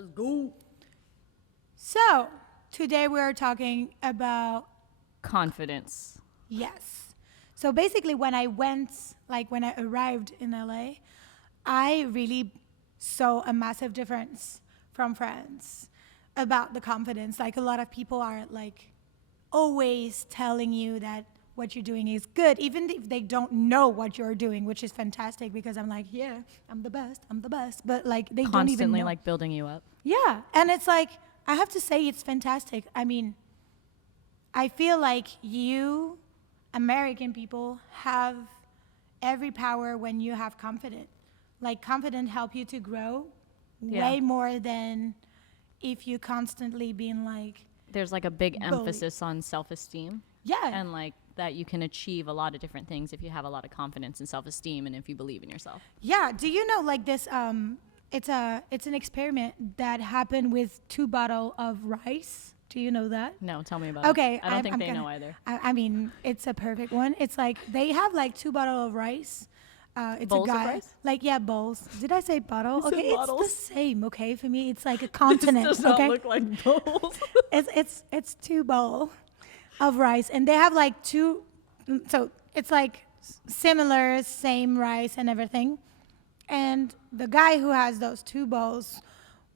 Let's go. So, today we're talking about Confidence. yes. So basically when when I arrived in LA, I really saw a massive difference from France about the confidence. Like a lot of people are like always telling you that what you're doing is good, even if they don't know what you're doing, which is fantastic because I'm like, yeah, I'm the best. But like they don't even Constantly know. like building you up. Yeah. And it's like, I have to say it's fantastic. I mean, I feel like you, American people, have every power when you have confidence. Like confidence help you to grow Yeah. way more than if you constantly being like, There's like a big Bully. emphasis on self-esteem yeah, and like that you can achieve a lot of different things if you have a lot of confidence and self-esteem and if you believe in yourself. yeah. Do you know like this? It's an experiment that happened with 2 bottle of rice. Do you know that? No, tell me about Okay, it. I don't think I'm they gonna, know either. I mean, it's a perfect one. It's like they have like 2 bottle of rice. It's Bowls a of guy, rice? like yeah, bowls. Did I say bottle? You said Okay, it's bottles. the same. Okay, for me, it's like a continent. This does not okay, look like bowls. it's 2 bowl of rice, and they have like two. So it's like similar, same rice and everything. And the guy who has those 2 bowls,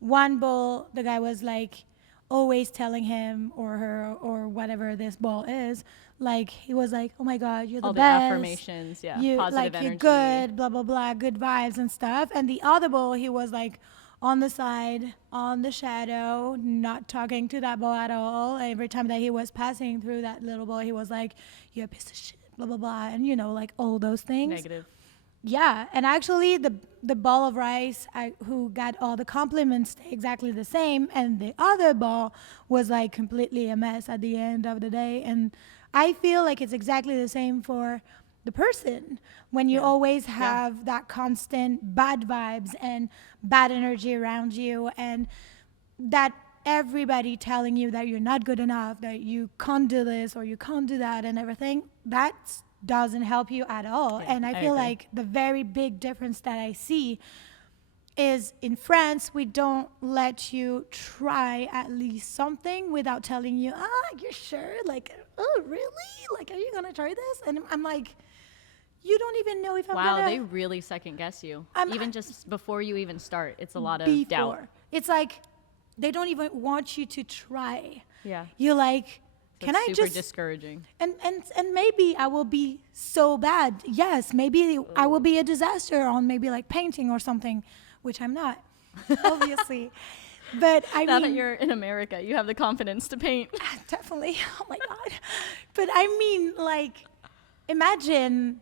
one bowl, the guy was like always telling him or her or whatever this bowl is, like he was like, "Oh my God, you're the All the best. affirmations, yeah, You positive like energy. you're good, blah blah blah, good vibes and stuff." And the other bowl, he was like on the side, on the shadow, not talking to that bowl at all. Every time that he was passing through that little bowl, he was like, "You're a piece of shit," blah blah blah, and like all those things. Negative. Yeah, and actually, the ball of rice who got all the compliments stay exactly the same, and the other ball was like completely a mess at the end of the day. And I feel like it's exactly the same for the person when you Yeah. always Yeah. have that constant bad vibes and bad energy around you, and that everybody telling you that you're not good enough, that you can't do this or you can't do that and everything, that doesn't help you at all. Yeah, And I I feel agree. like the very big difference that I see is in France, we don't let you try at least something without telling you, you're sure? Like, oh, really? Like, are you going to try this? And I'm like, you don't even know if I'm Wow, going they to. really second guess you. I'm- Even just before you even start, it's a lot of Before. doubt. It's like they don't even want you to try. Yeah. You're like, So can it's I super just discouraging. and maybe I will be so bad. Yes, maybe I will be a disaster on maybe like painting or something, which I'm not, obviously. But I Now mean, that you're in America, you have the confidence to paint. definitely. Oh my God. But I mean, like, imagine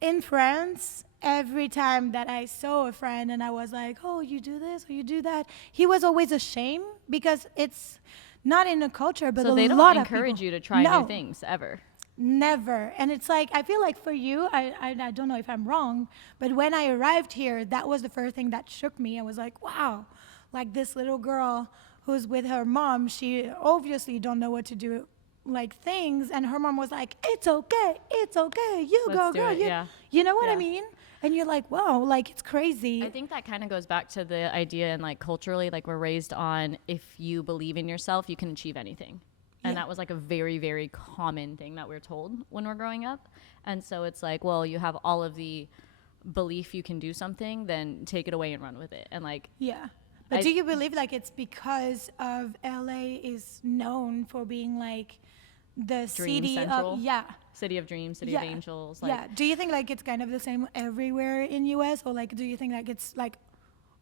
in France, every time that I saw a friend and I was like, oh, you do this or you do that, he was always ashamed because it's not in a culture, but So a they lot don't of encourage people, you to try no, new things ever. never. And it's like, I feel like for you, I don't know if I'm wrong, but when I arrived here, that was the first thing that shook me. I was like, wow, like this little girl who's with her mom, she obviously don't know what to do, like things. And her mom was like, it's okay, you Let's go, do girl. it, yeah. You know what I Yeah. mean? And you're like, wow, like it's crazy. I think that kind of goes back to the idea and like culturally, like we're raised on if you believe in yourself, you can achieve anything. And Yeah. that was like a very, very common thing that we're told when we're growing up. And so it's like, well, you have all of the belief you can do something, then take it away and run with it. And like, Yeah. But I- do you believe like it's because of LA is known for being like the Dream city Central? of, yeah. City of Dreams, City Yeah. of Angels. Like, Yeah. Do you think like it's kind of the same everywhere in US, or like do you think like it's like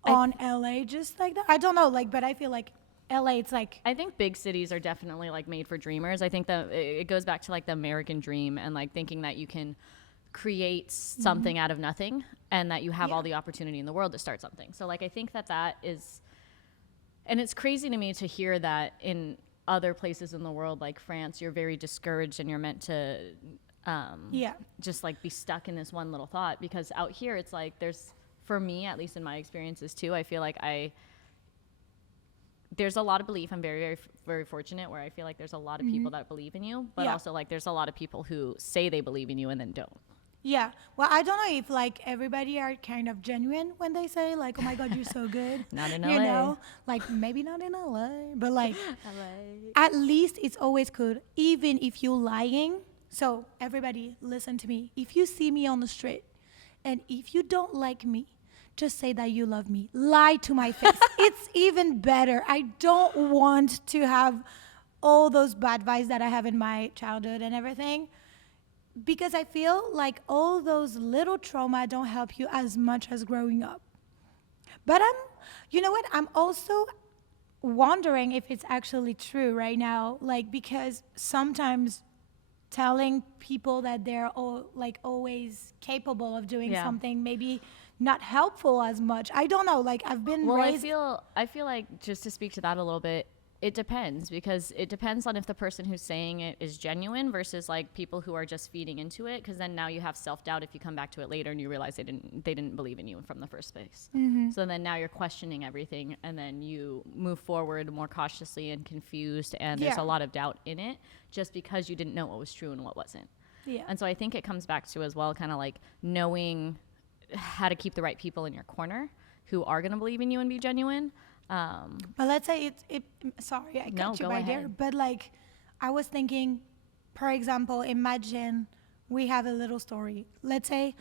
I on LA just like that? I don't know, like, but I feel like LA it's like I think big cities are definitely like made for dreamers. I think that it goes back to like the American dream and like thinking that you can create something out of nothing and that you have Yeah. all the opportunity in the world to start something. So like I think that that is, and it's crazy to me to hear that in other places in the world like France, you're very discouraged and you're meant to yeah. just like be stuck in this one little thought, because out here it's like there's, for me at least in my experiences too, I feel like there's a lot of belief. I'm very, very, very fortunate where I feel like there's a lot of people that believe in you, but Yeah. also like there's a lot of people who say they believe in you and then don't. Yeah. Well, I don't know if like everybody are kind of genuine when they say like, "Oh my God, you're so good." Not in You LA. know, like maybe not in LA, but like LA. at least it's always good, even if you're lying. So everybody, listen to me. If you see me on the street, and if you don't like me, just say that you love me. Lie to my face. It's even better. I don't want to have all those bad vibes that I have in my childhood and everything, because I feel like all those little trauma don't help you as much as growing up. But you know what? I'm also wondering if it's actually true right now, like because sometimes telling people that they're all like always capable of doing Yeah. something maybe not helpful as much. I don't know. Like I've been Well, raised. I feel like, just to speak to that a little bit, it depends, because it depends on if the person who's saying it is genuine versus like people who are just feeding into it, because then now you have self-doubt if you come back to it later and you realize they didn't believe in you from the first place. So then now you're questioning everything, and then you move forward more cautiously and confused, and there's Yeah. a lot of doubt in it just because you didn't know what was true and what wasn't. Yeah. And so I think it comes back to as well kind of like knowing how to keep the right people in your corner who are going to believe in you and be genuine. But let's say sorry, I No, cut you go right there. ahead. But like, I was thinking, for example, imagine we have a little story. Let's say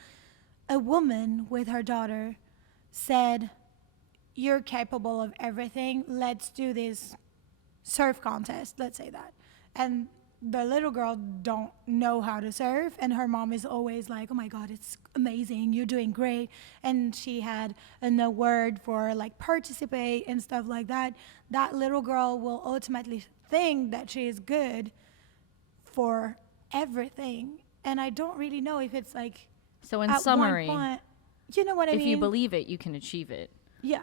a woman with her daughter said, "You're capable of everything. Let's do this surf contest." Let's say that. And the little girl don't know how to surf, and her mom is always like, "Oh my God, it's amazing, you're doing great." And she had an award for like participate and stuff like that. That little girl will ultimately think that she is good for everything. And I don't really know if it's like So in at summary, one point, you know what I if mean? you believe it, you can achieve it. Yeah.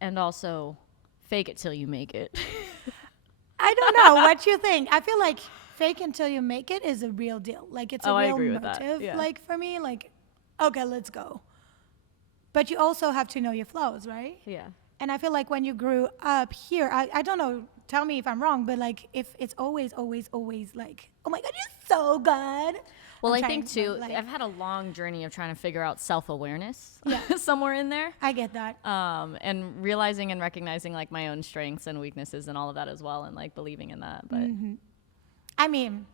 And also fake it till you make it. I don't know what you think. I feel like fake until you make it is a real deal. Like it's a Oh, I real agree with that. motive. Yeah. Like for me, like, okay, let's go. But you also have to know your flaws, right? Yeah. And I feel like when you grew up here, I don't know, tell me if I'm wrong, but like if it's always like, "Oh my God, you're so good." Well, I'm I think trying, too, but, like, I've had a long journey of trying to figure out self-awareness Yeah. somewhere in there. I get that. And realizing and recognizing like my own strengths and weaknesses and all of that as well, and like believing in that. But I mean,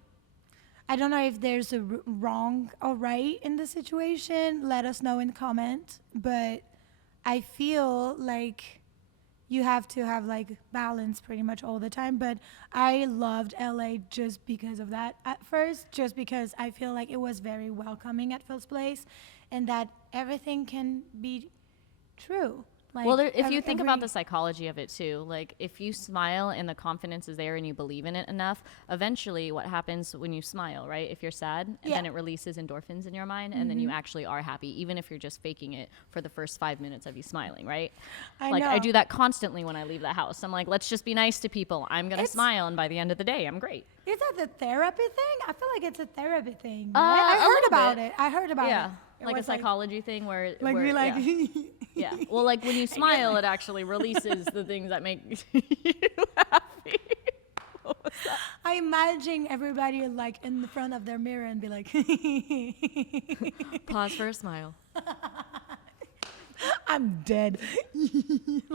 I don't know if there's a wrong or right in the situation. Let us know in the comment. But I feel like you have to have like balance pretty much all the time. But I loved LA just because of that at first, just because I feel like it was very welcoming at first place, and that everything can be true. Like well, if you think about every- the psychology of it too, like if you smile and the confidence is there and you believe in it enough, eventually what happens when you smile, right? If you're sad, and Yeah. then it releases endorphins in your mind, and then you actually are happy, even if you're just faking it for the first 5 minutes of you smiling, right? I Like I know. do that constantly when I leave the house. I'm like, let's just be nice to people. I'm gonna It's- smile, and by the end of the day, I'm great. Is that the therapy thing? I feel like it's a therapy thing. Uh, Right? I a heard little about bit. it. I heard about Yeah, it. It like a was psychology thing where Like where, we like. yeah. Well, like when you smile, it actually releases the things that make you happy. I imagine everybody like in the front of their mirror and be like, Pause for a smile. "I'm dead."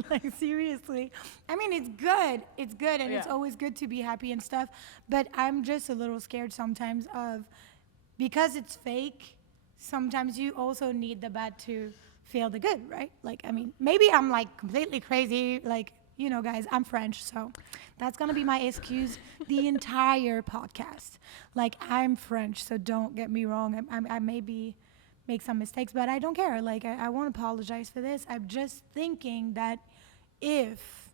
Like seriously. I mean, it's good. It's good, and it's Yeah. always good to be happy and stuff. But I'm just a little scared sometimes of, because it's fake. Sometimes you also need the bad to feel the good, right? Like, I mean, maybe I'm like completely crazy. Like, you know, guys, I'm French, so that's gonna be my excuse the entire podcast. Like, I'm French, so don't get me wrong. I maybe make some mistakes, but I don't care. Like, I won't apologize for this. I'm just thinking that if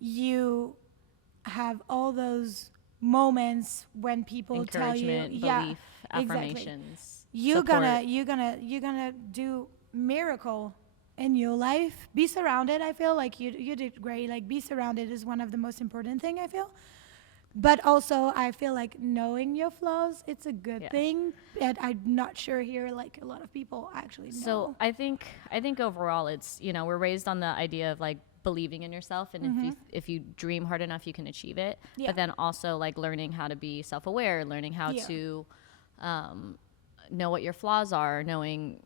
you have all those moments when people tell you, Encouragement, yeah, belief, exactly. affirmations. You're support. gonna do miracle in your life. Be surrounded. I feel like you did great. Like, be surrounded is one of the most important thing, I feel. But also, I feel like knowing your flaws, it's a good Yeah. thing. And I'm not sure here, like a lot of people actually know. So I think overall it's, we're raised on the idea of like believing in yourself, and if you dream hard enough you can achieve it. Yeah. But then also like learning how to be self-aware, learning how Yeah. to know what your flaws are, knowing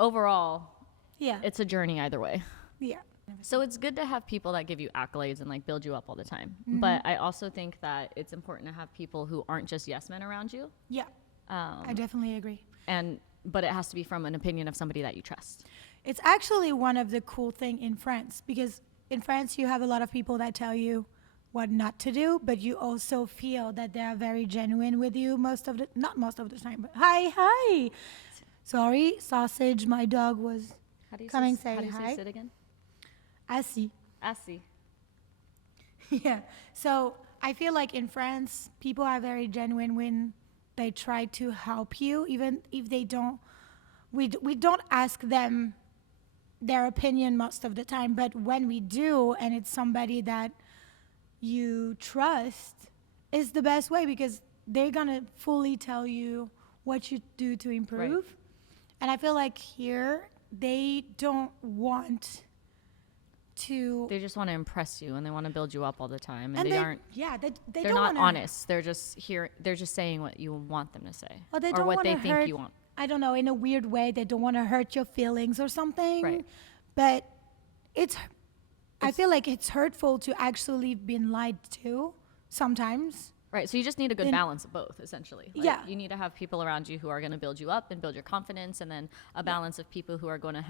overall Yeah. it's a journey either way. Yeah. So it's good to have people that give you accolades and like build you up all the time. But I also think that it's important to have people who aren't just yes men around you. Yeah. I definitely agree. But it has to be from an opinion of somebody that you trust. It's actually one of the cool thing in France, because in France you have a lot of people that tell you what not to do, but you also feel that they are very genuine with you not most of the time, but hi. Sorry, Sausage, my dog was How do you coming say, say how do you hi. say sit again? Assis. Assi. Yeah. So I feel like in France, people are very genuine when they try to help you, even if they don't. We don't ask them their opinion most of the time, but when we do, and it's somebody that you trust, is the best way, because they're gonna fully tell you what you do to improve. And I feel like here they don't want to. They just want to impress you and they want to build you up all the time. And they aren't. Yeah, they They're don't not wanna, honest. They're just here. They're just saying what you want them to say, Well, they or don't what they wanna think hurt, you want. I don't know, in a weird way, they don't want to hurt your feelings or something. Right. But I feel like it's hurtful to actually been lied to sometimes. Right. So you just need a good Then- balance of both, essentially. Like, Yeah. You need to have people around you who are going to build you up and build your confidence, and then a balance of people who are going to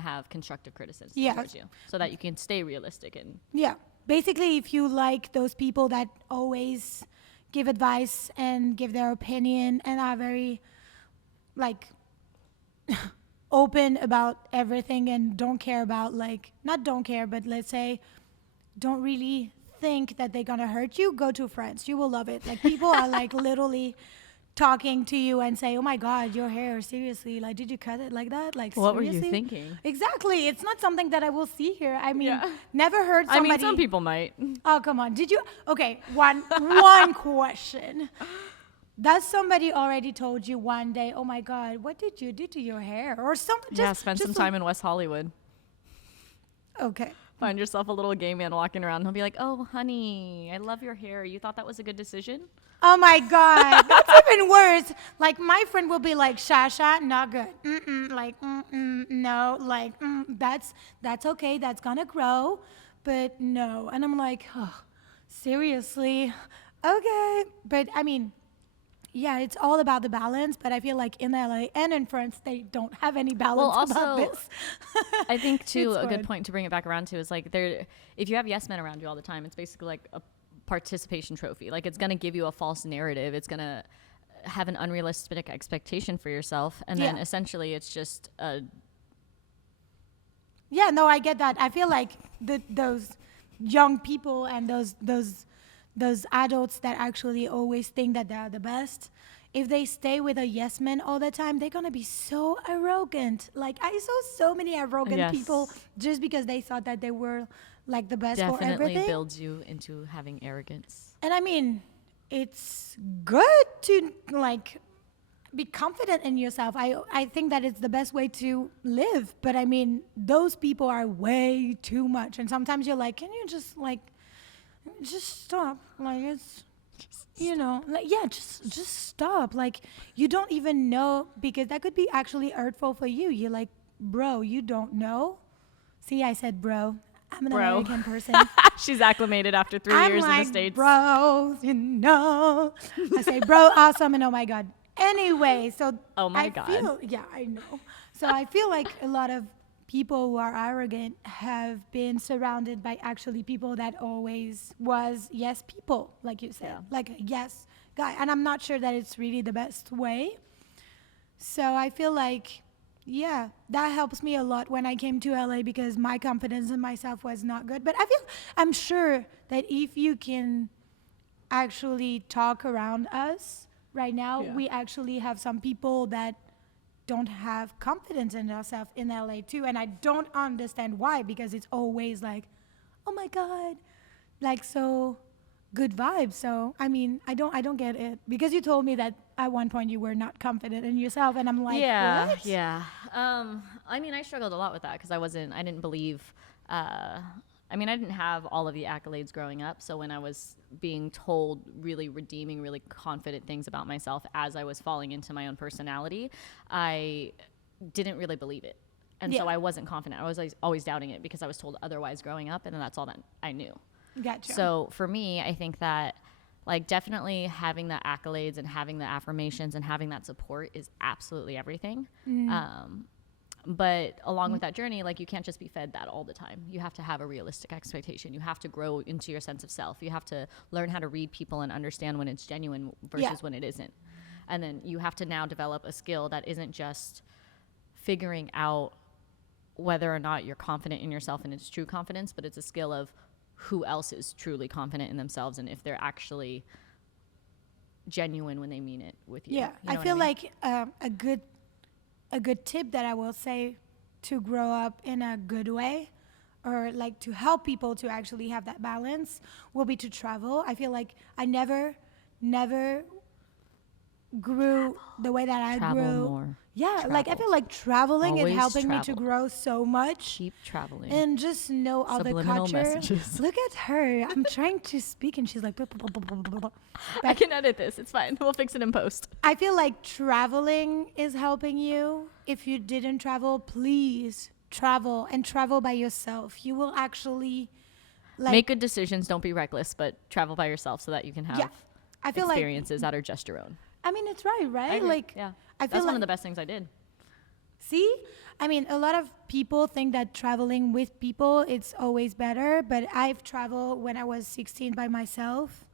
have constructive criticism Yeah. towards you, so that you can stay realistic and. Yeah. Basically, if you like those people that always give advice and give their opinion and are very, like, open about everything and don't care about, like, not don't care, but let's say don't really think that they're gonna hurt you, go to France. You will love it. Like, people are like literally talking to you and say, oh my God, your hair, seriously, like, did you cut it like that? Like, What were you seriously? thinking? Exactly. It's not something that I will see here. I mean, Yeah. never heard somebody. I mean, some people might. Oh, come on. Did you? Okay, one question. Does somebody already told you one day, oh my God, what did you do to your hair? Or something? Yeah, spend some time in West Hollywood. Okay. Find yourself a little gay man walking around. He'll be like, "Oh, honey, I love your hair. You thought that was a good decision?" Oh my God, that's even worse. Like, my friend will be like, Shasha, not good. Like, no, like, that's okay. That's gonna grow, but no. And I'm like, oh, seriously, okay. But I mean, yeah, it's all about the balance. But I feel like in LA and in France, they don't have any balance about also, this. I think too It's a good hard. point to bring it back around to is like if you have yes men around you all the time, it's basically like a participation trophy. Like, it's gonna give you a false narrative. It's gonna have an unrealistic expectation for yourself, and then Yeah. essentially it's just a Yeah, no, I get that. I feel like those young people and those adults that actually always think that they are the best, if they stay with a yes man all the time, they're gonna be so arrogant. Like, I saw so many arrogant Yes. people just because they thought that they were like the best for definitely everything. builds you into having arrogance. And I mean, it's good to like be confident in yourself. I think that it's the best way to live. But I mean, those people are way too much. And sometimes you're like, can you just stop? Like, it's, like, yeah, just stop. Like, you don't even know, because that could be actually hurtful for you. You're like, bro, you don't know. See, I said bro. I'm an Bro. American person. She's acclimated after 3 I'm years like, in the States. bro, I say, bro, awesome, and oh my God. Anyway, so Oh my I God. yeah, I know. So I feel like a lot of people who are arrogant have been surrounded by actually people that always was yes people, like you said, Yeah. like a yes guy. And I'm not sure that it's really the best way. So I feel like, yeah, that helps me a lot when I came to LA, because my confidence in myself was not good. But I'm sure that if you can actually talk around us right now, Yeah. we actually have some people that don't have confidence in themselves in LA too. And I don't understand why, because it's always like, oh my God, like, so good vibes. So I mean, I don't get it, because you told me that at one point you were not confident in yourself, and I'm like, yeah, what? yeah. I mean, I struggled a lot with that because I didn't believe I mean, I didn't have all of the accolades growing up. So when I was being told really redeeming, really confident things about myself as I was falling into my own personality, I didn't really believe it. And so Yeah. I wasn't confident. I was always doubting it because I was told otherwise growing up, and then that's all that I knew. Gotcha. So for me, I think that like definitely having the accolades and having the affirmations and having that support is absolutely everything. But along with that journey, like you can't just be fed that all the time. You have to have a realistic expectation. You have to grow into your sense of self. You have to learn how to read people and understand when it's genuine versus Yeah. when it isn't. And then you have to now develop a skill that isn't just figuring out whether or not you're confident in yourself and it's true confidence, but it's a skill of who else is truly confident in themselves and if they're actually genuine when they mean it with you. Yeah, You know I what feel mean? like a good tip that I will say to grow up in a good way, or like to help people to actually have that balance, will be to travel. I feel like I never grew the way that I Travel grew. more. Yeah, like I Travel. feel like traveling is Always helping me to travel. grow so much. Keep traveling. And just know other Subliminal culture. messages. Look at her. I'm trying to speak and she's like, blah, blah, blah, blah, blah, blah. I can edit this. It's fine. We'll fix it in post. I feel like traveling is helping you. If you didn't travel, please travel and travel by yourself. You will actually like Make good decisions. Don't be reckless, but travel by yourself so that you can have Yeah. I feel like experiences that are just your own. I mean it's right, I right? agree. Like yeah. I feel That's one like of the best things I did. see? I mean a lot of people think that traveling with people it's always better, but I've traveled when I was 16 by myself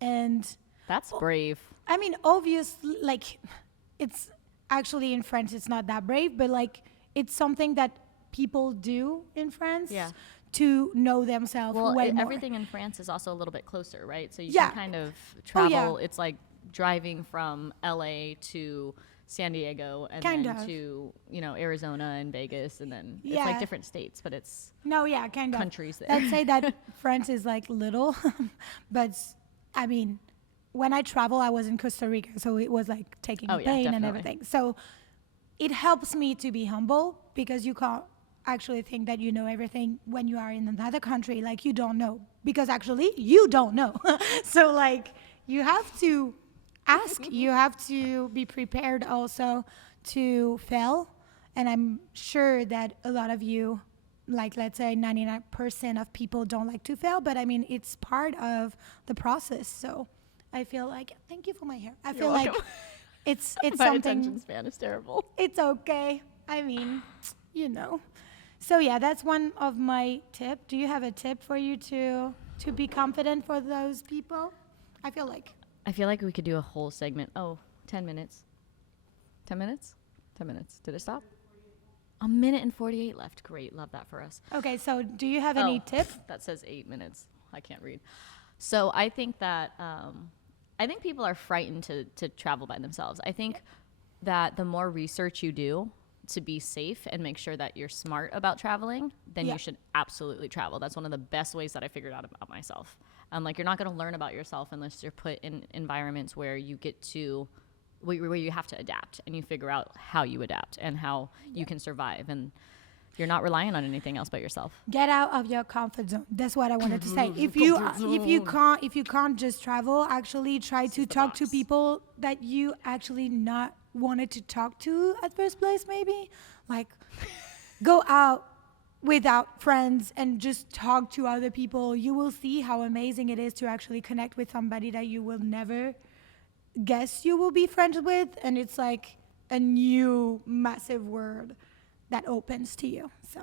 and That's brave. I mean, obviously, like, it's actually in France, it's not that brave, but like, it's something that people do in France Yeah. to know themselves Well, way more. everything in France is also a little bit closer, right? So you Yeah. can kind of Oh, travel. yeah. It's like driving from LA to San Diego and Kind then of. to, Arizona and Vegas and then it's Yeah. like different states, but it's No, yeah, kind of. countries there. Let's say that France is like little, but I mean, when I travel, I was in Costa Rica, so it was like taking Oh, a yeah, plane and definitely. everything. So it helps me to be humble because you can't actually think that you know everything when you are in another country. Like you don't know because actually you don't know. So like you have to ask, you have to be prepared also to fail. And I'm sure that a lot of you, like let's say 99% of people don't like to fail, but I mean, it's part of the process. So I feel like, thank you for my hair. I feel like welcome. it's My something, attention span is terrible. it's okay. I mean, you know. So yeah, that's one of my tip. Do you have a tip for you to be confident for those people? I feel like I feel like we could do a whole segment. 10 minutes. 10 minutes? 10 minutes. Did it stop? A minute and 48 left. Great. Love that for us. okay. So do you have any tip? That says 8 minutes. I can't read. So I think that I think people are frightened to travel by themselves. I think that the more research you do to be safe and make sure that you're smart about traveling, then Yeah. you should absolutely travel. That's one of the best ways that I figured out about myself. Like you're not going to learn about yourself unless you're put in environments where you get to where you have to adapt and you figure out how you adapt and how you can survive, and you're not relying on anything else but yourself. Get out of your comfort zone. That's what I wanted to say. If you can't just travel, actually try to the talk to box. people that you actually not wanted to talk to at first place. Maybe like go out without friends and just talk to other people. You will see how amazing it is to actually connect with somebody that you will never guess you will be friends with, and it's like a new massive world that opens to you. So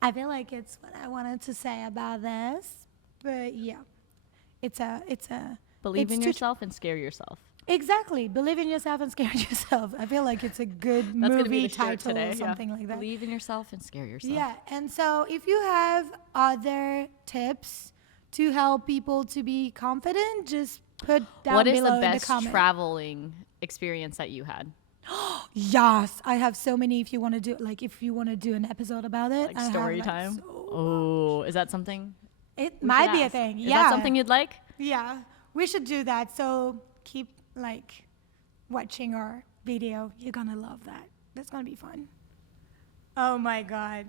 I feel like it's what I wanted to say about this. But yeah, it's a Believe it's in to- yourself and scare yourself. Exactly. Believe in yourself and scare yourself. I feel like it's a good That's gonna be movie the shirt title today. or something like that. Believe in yourself and scare yourself. Yeah, and so if you have other tips to help people to be confident, just put down What is below the in best the comment. traveling experience that you had? Yes, I have so many. If you want to do an episode about it, Like I have, story time? so- Oh, is that something? it we might should be a ask? thing. Is Yeah, that something you'd like? Yeah, we should do that. So keep like watching our video. You're gonna love that. That's gonna be fun. Oh my god.